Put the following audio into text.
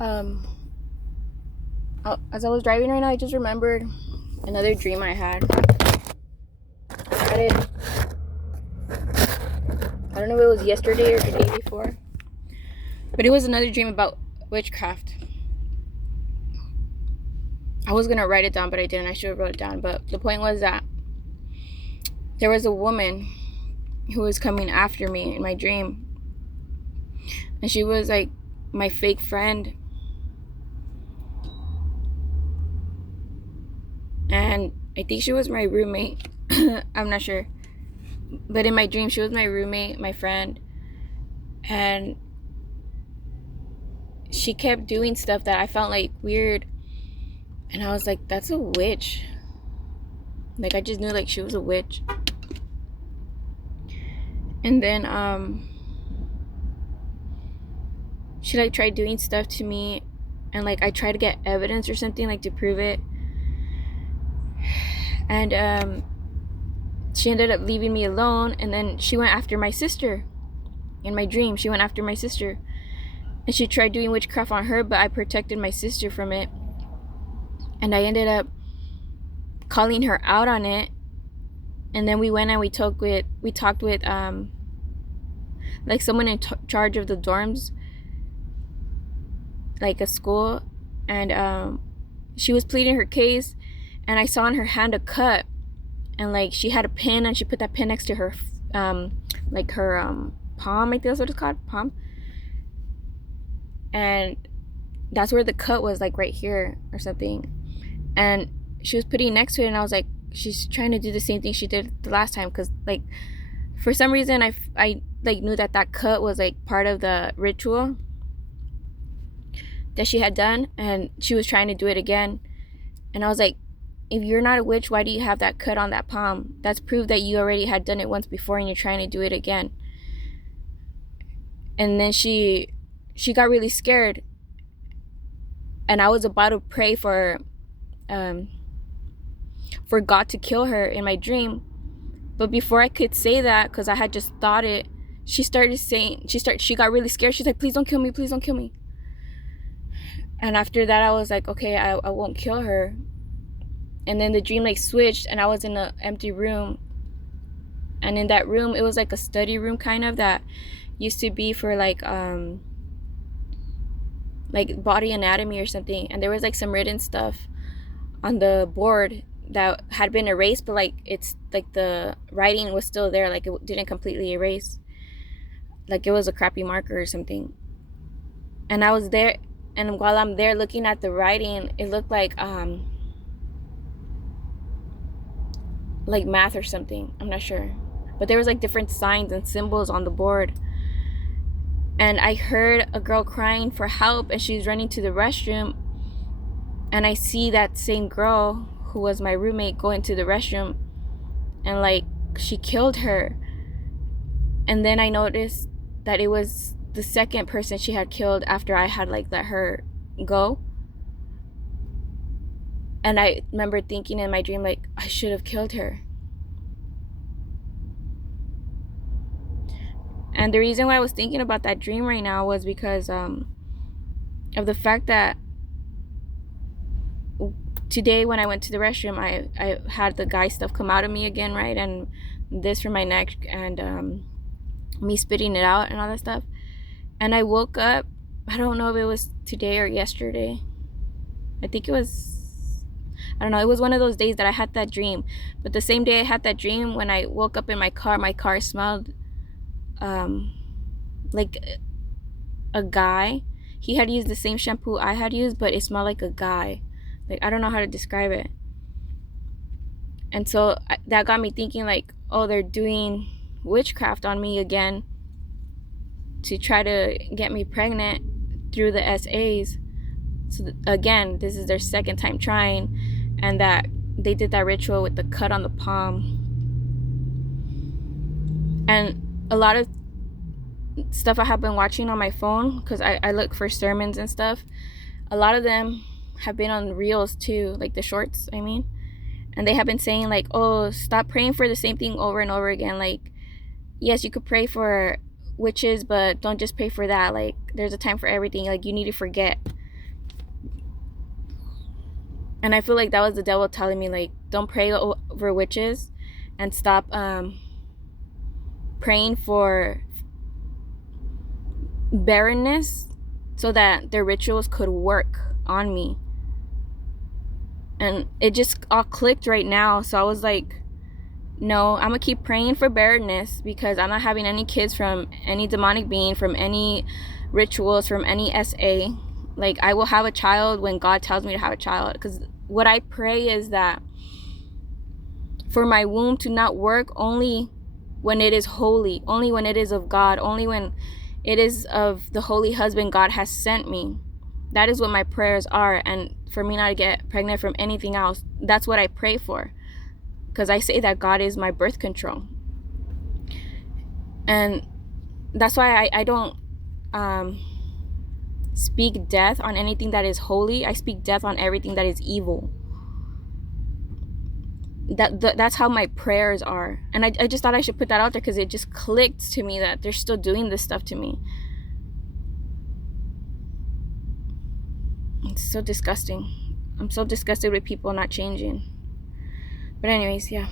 Um, as I was driving right now, I just remembered another dream I had. I had it. I don't know if it was yesterday or the day before, but it was another dream about witchcraft. I was gonna write it down, but I didn't. I should have wrote it down. But the point was that there was a woman who was coming after me in my dream, and she was like my fake friend. And I think she was my roommate. I'm not sure. But in my dream, she was my roommate, my friend. And she kept doing stuff that I felt like weird. And I was like, that's a witch. Like, I just knew like she was a witch. And then she like tried doing stuff to me, and like I tried to get evidence or something like to prove it. And she ended up leaving me alone, and then she went after my sister. In my dream, she went after my sister, and she tried doing witchcraft on her, but I protected my sister from it. And I ended up calling her out on it. And then we went and we talked with like someone in charge of the dorms, like a school. And she was pleading her case, and I saw in her hand a cut, and like she had a pin, and she put that pin next to her like her palm. I think that's what it's called, palm. And that's where the cut was, like right here or something. And she was putting next to it, and I was like, she's trying to do the same thing she did the last time, because like for some reason I like knew that cut was like part of the ritual that she had done, and she was trying to do it again. And I was like, if you're not a witch, why do you have that cut on that palm? That's proof that you already had done it once before, and you're trying to do it again. And then she got really scared, and I was about to pray for God to kill her in my dream. But before I could say that, because I had just thought it, she got really scared. She's like, please don't kill me, please don't kill me. And after that, I was like, okay, I won't kill her. And then the dream like switched, and I was in an empty room. And in that room, it was like a study room kind of that used to be for like body anatomy or something. And there was like some written stuff on the board that had been erased, but like it's like the writing was still there, like it didn't completely erase, like it was a crappy marker or something. And I was there, and while I'm there looking at the writing, it looked like math or something, I'm not sure, but there was like different signs and symbols on the board. And I heard a girl crying for help, and she's running to the restroom, and I see that same girl who was my roommate go into the restroom, and like she killed her. And then I noticed that it was the second person she had killed after I had like let her go. And I remember thinking in my dream, like, I should have killed her. And the reason why I was thinking about that dream right now was because of the fact that today when I went to the restroom, I had the guy stuff come out of me again, right? And this from my neck, and me spitting it out and all that stuff. And I woke up, I don't know if it was today or yesterday. I think it was, I don't know, it was one of those days that I had that dream. But the same day I had that dream, when I woke up in my car smelled like a guy. He had used the same shampoo I had used, but it smelled like a guy. Like, I don't know how to describe it. And so that got me thinking, like, oh, they're doing witchcraft on me again to try to get me pregnant through the SAs. So again, this is their second time trying, and that they did that ritual with the cut on the palm. And a lot of stuff I have been watching on my phone, because I look for sermons and stuff, a lot of them have been on reels too, like the shorts, I mean. And they have been saying like, oh, stop praying for the same thing over and over again. Like, yes, you could pray for witches, but don't just pray for that. Like, there's a time for everything. Like, you need to forget. And I feel like that was the devil telling me, like, don't pray over witches, and stop praying for barrenness so that their rituals could work on me. And it just all clicked right now. So I was like, no, I'm gonna keep praying for barrenness, because I'm not having any kids from any demonic being, from any rituals, from any SA. Like, I will have a child when God tells me to have a child, because what I pray is that for my womb to not work only when it is holy, only when it is of God, only when it is of the holy husband God has sent me. That is what my prayers are. And for me not to get pregnant from anything else, that's what I pray for, because I say that God is my birth control. And that's why I don't speak death on anything that is holy. I speak death on everything that is evil. That's how my prayers are. And I just thought I should put that out there, because it just clicked to me that they're still doing this stuff to me. It's so disgusting. I'm so disgusted with people not changing. But anyways, yeah.